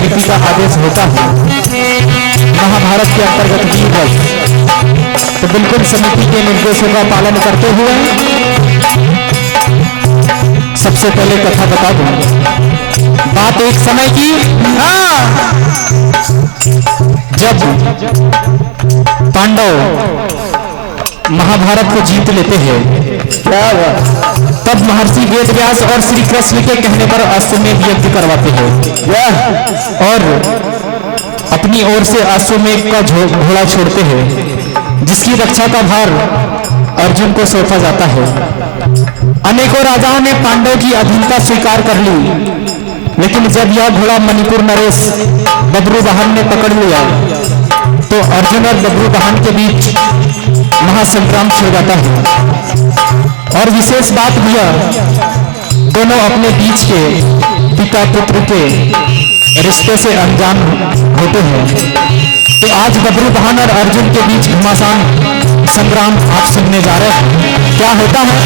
समिति का आदेश होता है महाभारत के अंतर्गत 20 वर्ष, तो बिल्कुल समिति के निर्देशों का पालन करते हुए सबसे पहले कथा बता दूं। बात एक समय की, जब पांडव महाभारत को जीत लेते हैं, तब महर्षि वेदव्यास और श्री कृष्ण के कहने पर अश्वमेध यज्ञ करवाते हैं और अपनी ओर से अश्वमेध का घोड़ा छोड़ते हैं, जिसकी रक्षा का भार अर्जुन को सौंपा जाता है। अनेकों राजाओं ने पांडव की अधीनता स्वीकार कर ली, लेकिन जब यह घोड़ा मणिपुर नरेश बब्रुवाहन ने पकड़ लिया तो अर्जुन और बब्रुवाहन के बीच महासंग्राम छिड़ जाता है। और विशेष बात यह, दोनों अपने बीच के पिता पुत्र के रिश्ते से अनजान होते हैं। तो आज बब्रुवाहन और अर्जुन के बीच घमासान संग्राम आप सुनने जा रहे हैं। क्या होता है?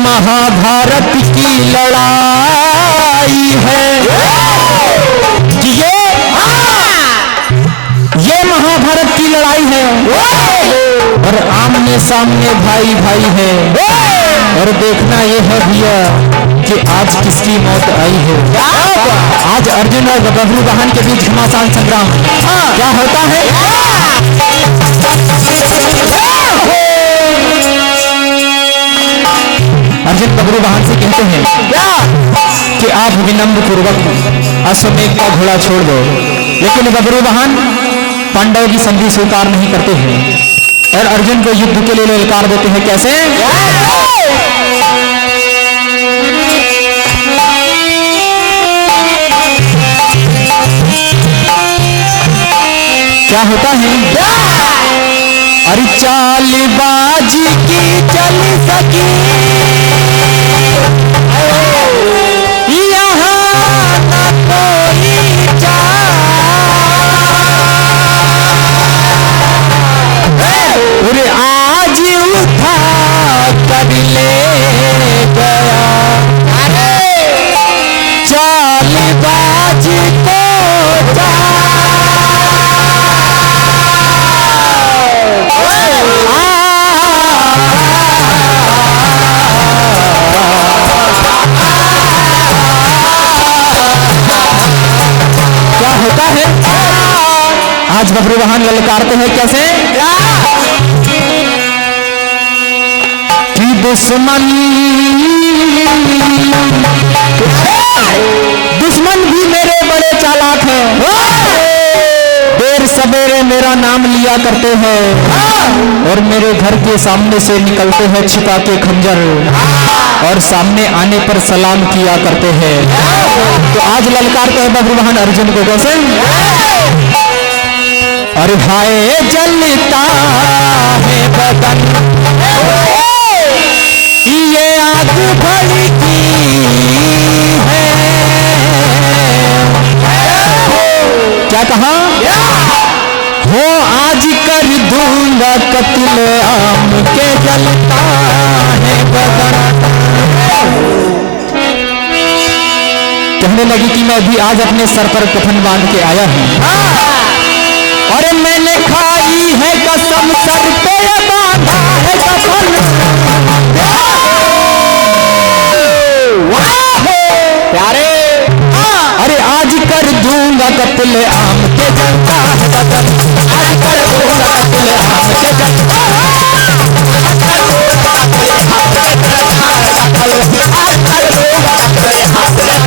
महाभारत की लड़ाई है कि ये महाभारत की लड़ाई है और आमने सामने भाई भाई है। और देखना ये है भैया कि आज किसकी मौत आई है। आज अर्जुन और बब्रुवाहन के बीच घमासान संग्राम क्या होता है? अर्जुन बब्रुवाहन से कहते हैं कि आप विनम्र पूर्वक अश्वमेध का घोड़ा छोड़ दो, लेकिन बब्रुवाहन पांडव की संधि स्वीकार नहीं करते हैं और अर्जुन को युद्ध के लिए ललकार देते हैं। कैसे? क्या होता है? अरे चालबाजी की चल सकी यहाँ न कोई अरे आज उठा कर ले गया चालबाजी को आज बब्रुवाहन ललकारते हैं। कैसे? कि दुश्मन भी मेरे बड़े चालाक हैं, देर सवेरे मेरा नाम लिया करते हैं और मेरे घर के सामने से निकलते हैं छिपा के खंजर और सामने आने पर सलाम किया करते हैं। तो आज ललकारते हैं बब्रुवाहन अर्जुन को। कैसे? अरे हाय जलता है बदन ये आग भड़की है। क्या कहा? हो आज कर दूंगा कत्ल आम के जलता है बदन। कहने लगी कि मैं भी आज अपने सर पर कफन बांध के आया हूं और मैंने खाई है कसम, सर पे बांधा है कफन। प्यारे, अरे आज कर दूंगा कत्ल आम के जलता है बदन, आज कर दूंगा कत्ल आम के जलता है बदन।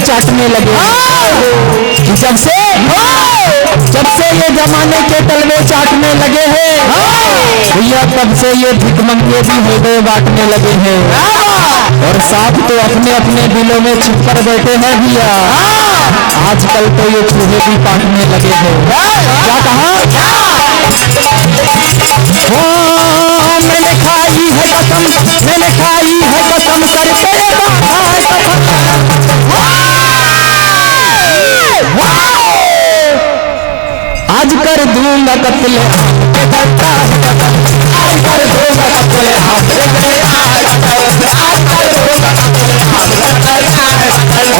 चाटने लगे। जब से ये जमाने के तलवे चाटने लगे हैं भैया, तब से ये भिखमंगे भी हृदय बांटने लगे हैं। और साथ तो अपने अपने दिलों में छिप कर बैठे हैं भैया, आजकल तो ये चूहे भी काटने लगे हैं। क्या कहा? मैंने खाई है कसम, मैंने खाई है कसम करके आज कर दूंगा कत्ल, आज कर दूंगा कत्ल,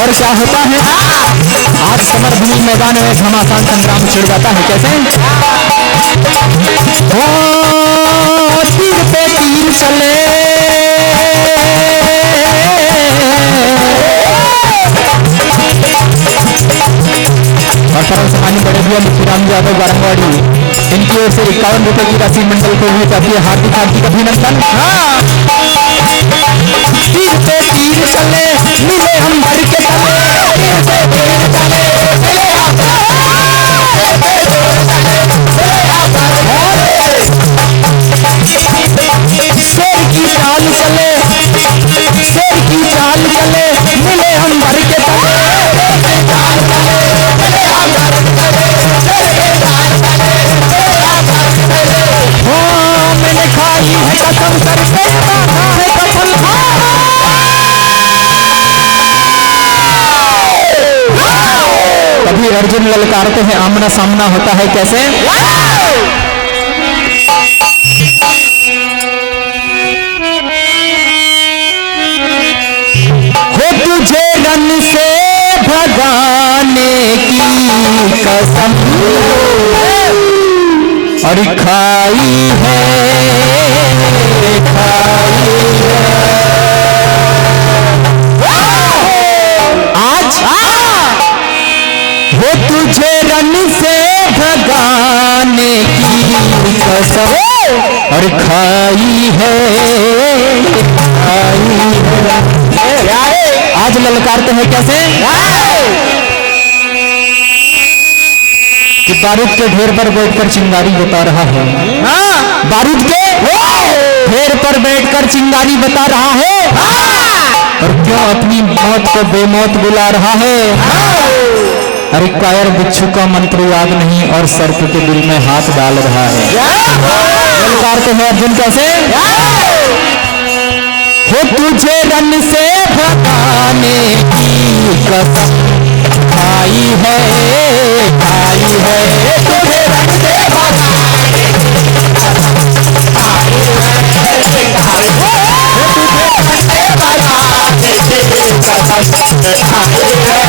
और क्या होता है आज समरभूमि मैदान में घमासान संग्राम छिड़ जाता है। कैसे? तीर पे तीर चले, और परम सम्मानित बड़े भैया मुखीराम यादव बारंगवाड़ी, इनकी ओर से 51 रुपए की राशि मंडल को हुई जाती है। हार्दिक हार्दिक अभिनंदन। तीर पे तीर चले मिले हम भर के तले, तीर पे तीर चले मिले हम शेर की चाल चले, शेर की चाल चले मिले हम भर के तले, मैंने खाई है कसम करके बांधा है कसम। कभी अर्जुन ललकारते हैं, आमना सामना होता है। कैसे? हो तुझे रन से भगाने की कसम और खाई है, खाई है। आज वो तुझे रन से भगाने की कसम और खाई है, खाई है। आज ललकारते हैं। कैसे? कि बारूद के ढेर पर बैठकर चिंगारी बता रहा है, बारूद के ढेर पर बैठकर चिंगारी बता रहा है, और क्यों अपनी मौत को बेमौत बुला रहा है। अरे कायर बिच्छू का मंत्र याद नहीं और सर्प के दिल में हाथ डाल रहा है। ललकारते हैं अर्जुन। कैसे? हो तुझे रन से भगाने की कसम खाई है, खाई है। तुझे रन से भगाने की कसम खाई है, खाई है। तुझे रन से भगाने की कसम खाई है,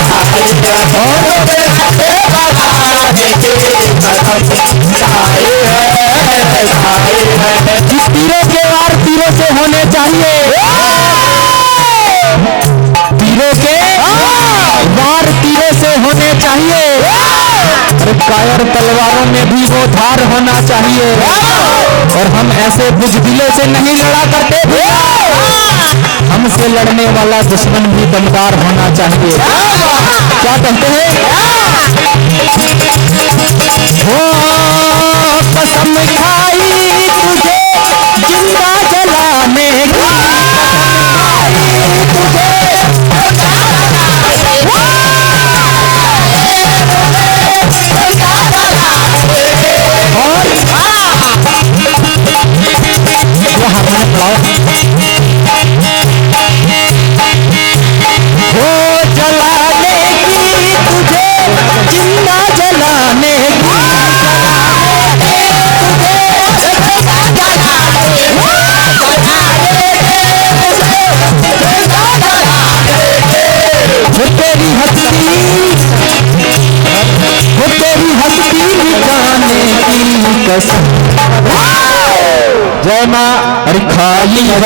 खाई है। और तुझे रन से भगाने की कसम खाई है, खाई है। जिस तीरों के वार तीरों से होने चाहिए, तीरों के वार तीरों से होने चाहिए, और कायर तलवारों में भी वो धार होना चाहिए। और हम ऐसे बुजदिलों से नहीं लड़ा करते थे, हमसे लड़ने वाला दुश्मन भी दमदार होना चाहिए। क्या कहते हैं? हो कसम खाई तुझे जिंदा जलाने की, तुझे वो जलाने की, तुझे जिंदा जलाने की, वो तेरी हस्ती, वो तेरी हस्ती मिटाने की कसम। जय मां। अरे खाई है,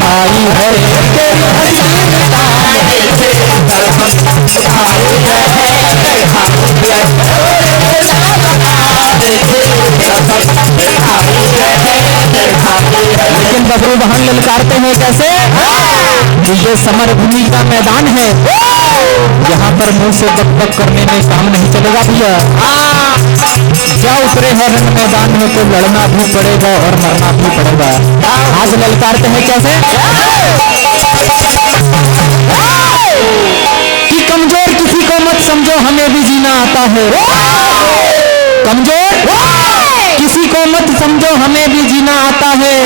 खाई है, तेरी हस्ती मिटाने की कसम खाई है, खाई है। लेकिन बबरू बहन ललकारते हैं। कैसे? कि ये समर भूमि का मैदान है, यहाँ पर मुंह से बक बक करने में काम नहीं चलेगा भैया। क्या उतरे हैं रण मैदान में तो लड़ना भी पड़ेगा और मरना भी पड़ेगा। आज ललकारते हैं कैसे कि कमजोर किसी को मत समझो, हमें भी जीना आता है। कमजोर किसी को मत समझो, हमें भी जीना आता है।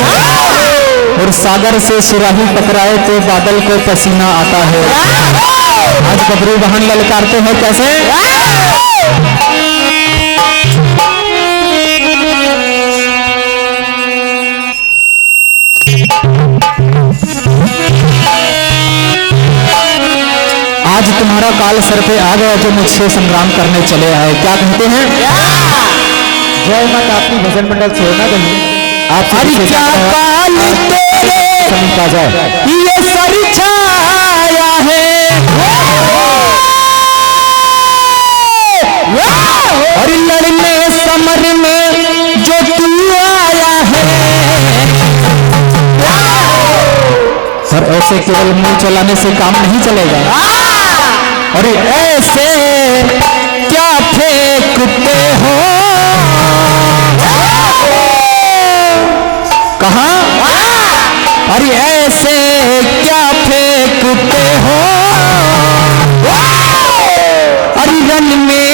और सागर से सुराही टकराए तो बादल को पसीना आता है। आज बबरू बहन ललकारते हैं कैसे आज तुम्हारा काल सर पे आ गया जो मुझसे संग्राम करने चले आए। क्या कहते हैं? जय माता। आपकी भजन मंडल छोड़ना कहीं आप क्या काल तेरे समीप आ जाए। ये सर छाया है और लड़ने समर में जो तू आया है। और ऐसे केवल मुंह चलाने से काम नहीं चलेगा। और ऐसे क्या फेंकते हो कहाँ? अरे ऐसे क्या फेंकते हो? अरे रन में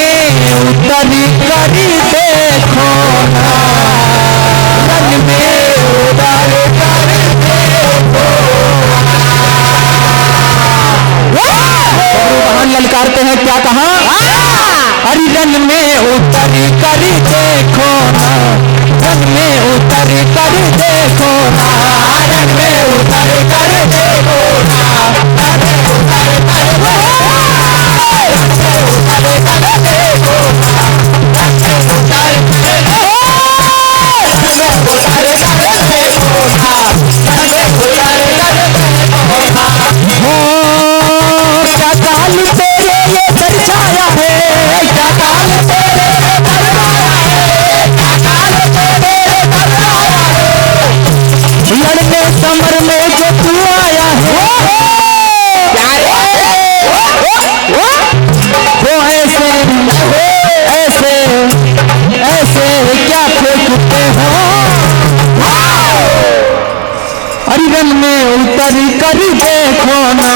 उतर कर देखो ना, रन में उतर कर देखो। वहां ललकारते हैं क्या कहा? अरे रन में उतर कर देखो ना, रन में उतर कर देखो ना, रन में उतर कर देखो ना, रन में उतर कर देखो ना, रन में उतर कर देखो ना, रन में उतर कर देखो ना, रन में उतर कर देखो ना। हो क्या काल तेरे ये सर छाया है, क्या काल तेरे ये सर छाया है, क्या काल तेरे ये सर छाया है। लड़ने समर में जो तू आया है, वो ऐसे ऐसे ऐसे क्या फेंकते हो? अरे रन में उतर कर देखो ना,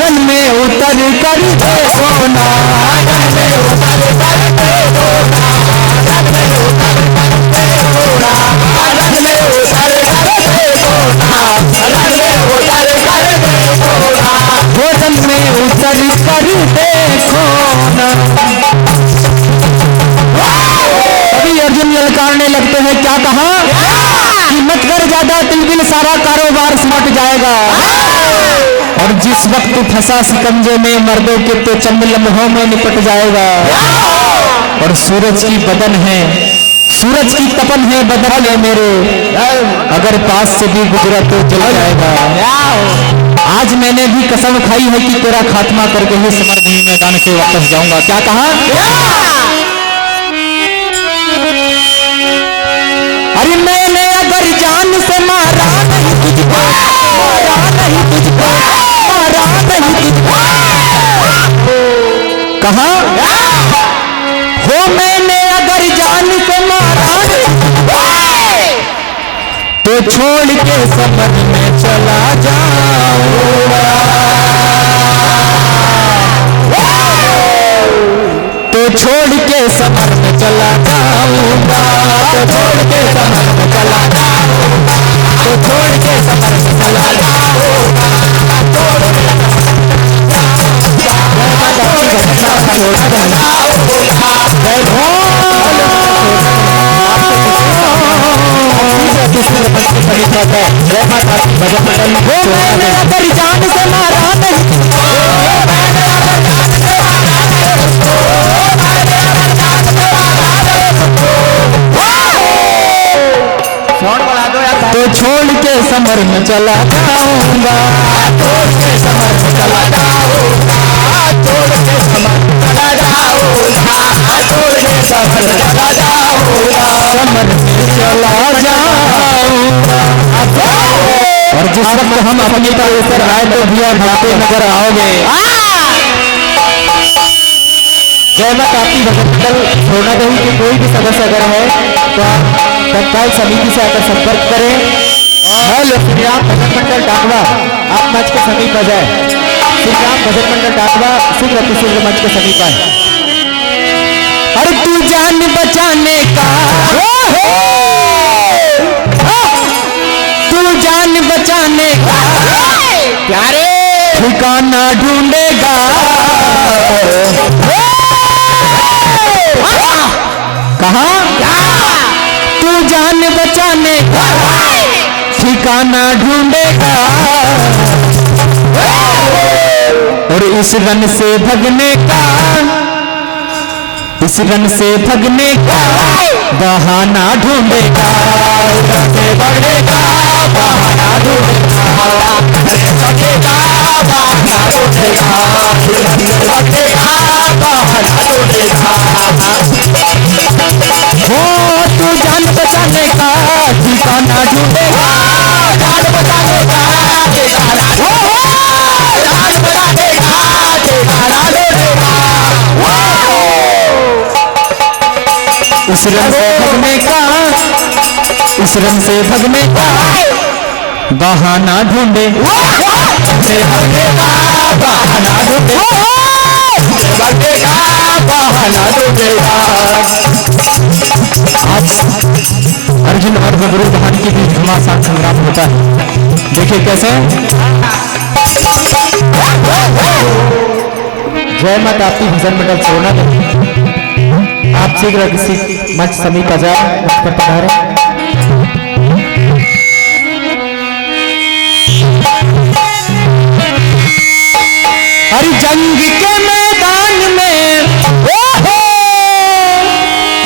रन में उतर कर देखो ना, रन में उतर कर देखो ना, रन में उतर कर देखो ना, रन में उतर कर देखो ना, रन में उतर कर देखो ना, वो रन में उतर कर देखो ना। अभी अर्जुन ललकारने लगते हैं क्या कहा? कि मत कर ज्यादा तिलबिल, सारा कारोबार सिमट जाएगा। और जिस वक्त फंसा सिकंजे में मर्दों के तो चंद लम्हों में निपट जाएगा। और सूरज की बदन है, सूरज की तपन है बदन है मेरे, अगर पास से भी गुजरा तो जल जाएगा। आज मैंने भी कसम खाई है कि तेरा खात्मा करके ही समरभूमि मैदान से वापस जाऊंगा। क्या कहा? अरे मैंने अगर जान से मारा नहीं तुझको, मारा नहीं तुझको, मारा नहीं तुझको, कहा हो मैंने अगर जान से मारा तो छोड़ के समझ में चला जाऊंगा, तो छोड़ के समर में चला जाऊंगा, तो छोड़ के समर में चला जाऊंगा, तो छोड़ के समर में चला जाऊंगा, छोड़ के मैंने अगर जान से मारा नहीं, तो छोड़ के समर में चला जाऊंगा, छोड़ के समर में चला जाऊंगा, छोड़ के समर में चला जाऊंगा, छोड़ के समर में चला जाऊंगा, समर में चला जाऊंगा। और जिस वक्त हम अपनी परिसर आए तो भैया भागते नजर आओगे। जय माता आपकी भजन मंडल छोड़ना नहीं कि कोई भी सदस्य अगर है तो आप तत्काल समिति से आकर संपर्क करें। हेलो श्री राम भजन मंडल टाकवा, आप मंच के समीप आ जाए। श्री राम भजन मंडल टाकवा शीघ्र अतिशीघ्र मंच के समीप आए। अरे तू जान बचाने का, तू जान बचाने का प्यारे ठिकाना ढूंढेगा। कहा तू जान बचाने का ठिकाना ढूंढेगा, और इस रन से भगने का, इस रन से भगने का बहाना ढूंढेगा। से भगने का बहाना ढूंढेगा, भगेगा बहाना ढूंढेगा, भगेगा बहाना ढूंढेगा। हो तू जान बचाने का ठिकाना ढूंढेगा, जान बचाने का ठिकाना, हो जान बचाने का ठिकाना ढूंढेगा। इस रन से भगने का, इस रन से भगने का बहाना ढूंढे, से भगेगा बहाना ढूंढे, भगेगा बहाना ढूंढेगा। आज अर्जुन और बबरूखान के बीच घमासान संग्राम होता है। देखिए कैसे। जय माता आपकी भजन मंडल छोड़ना नहीं, आप शीघ्र किसी मंच समीप आ जाए। मंच पर पधारें। हरि जंग के मैदान में,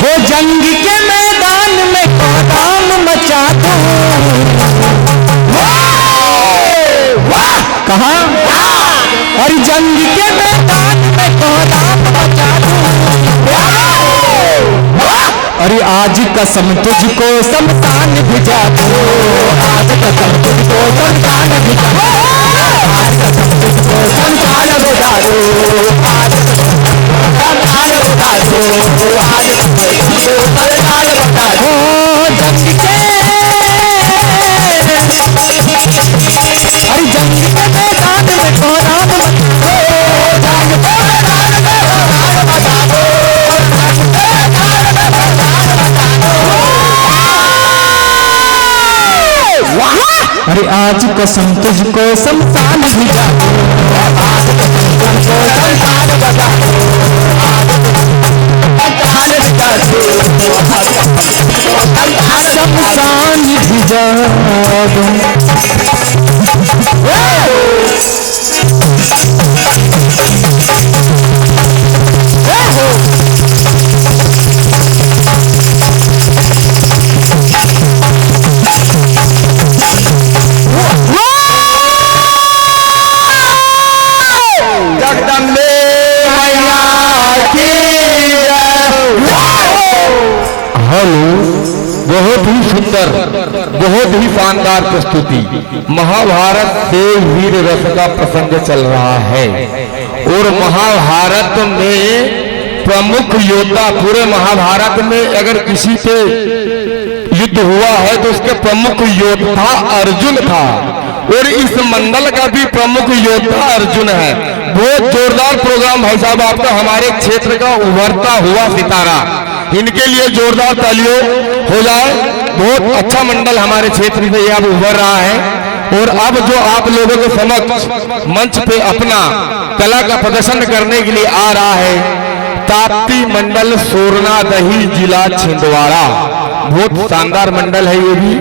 हो जंग के मैदान में कोदाम मचा दूं। कहा हरि जंग के मैदान में कोदाम मचा दूं। अरे आज कसम तुझको शमशान भिजा दूं, आज कसम तुझको शमशान भिजा दूं, आज कसम तुझको शमशान भिजा दूं, आज शमशान भिजा दूं, आज तुझको शमशान भिजा दूं। जंग के, अरे जंग के मैदान में कोदाम मचा दो, जंग के मैदान में कोदाम मचा दो, अरे आज कसम तुझको शमशान भिजा दूं, आज कसम तुझको शमशान भिजा दूं, आज शमशान भिजा दूं, शमशान भिजा दूं। बहुत ही सुंदर, बहुत ही शानदार प्रस्तुति। महाभारत से वीर रस का प्रसंग चल रहा है और महाभारत में प्रमुख योद्धा, पूरे महाभारत में अगर किसी से युद्ध हुआ है तो उसके प्रमुख योद्धा अर्जुन था, और इस मंडल का भी प्रमुख योद्धा अर्जुन है। बहुत जोरदार प्रोग्राम भाई साहब आपका, हमारे क्षेत्र का उभरता हुआ सितारा, इनके लिए जोरदार तालियों हो जाए। बहुत अच्छा मंडल हमारे क्षेत्र से अब उभर रहा है, और अब जो आप लोगों के समक्ष मंच पे अपना कला का प्रदर्शन करने के लिए आ रहा है, ताप्ती मंडल सोरनादही जिला छिंदवाड़ा। बहुत शानदार मंडल है ये भी।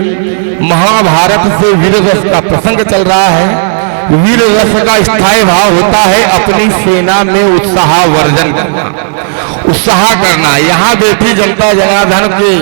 महाभारत से वीर रस का प्रसंग चल रहा है। वीर रस का स्थायी भाव होता है अपनी सेना में उत्साह वर्जन करना, उत्साह करना। यहाँ बैठी जनता जनार्दन के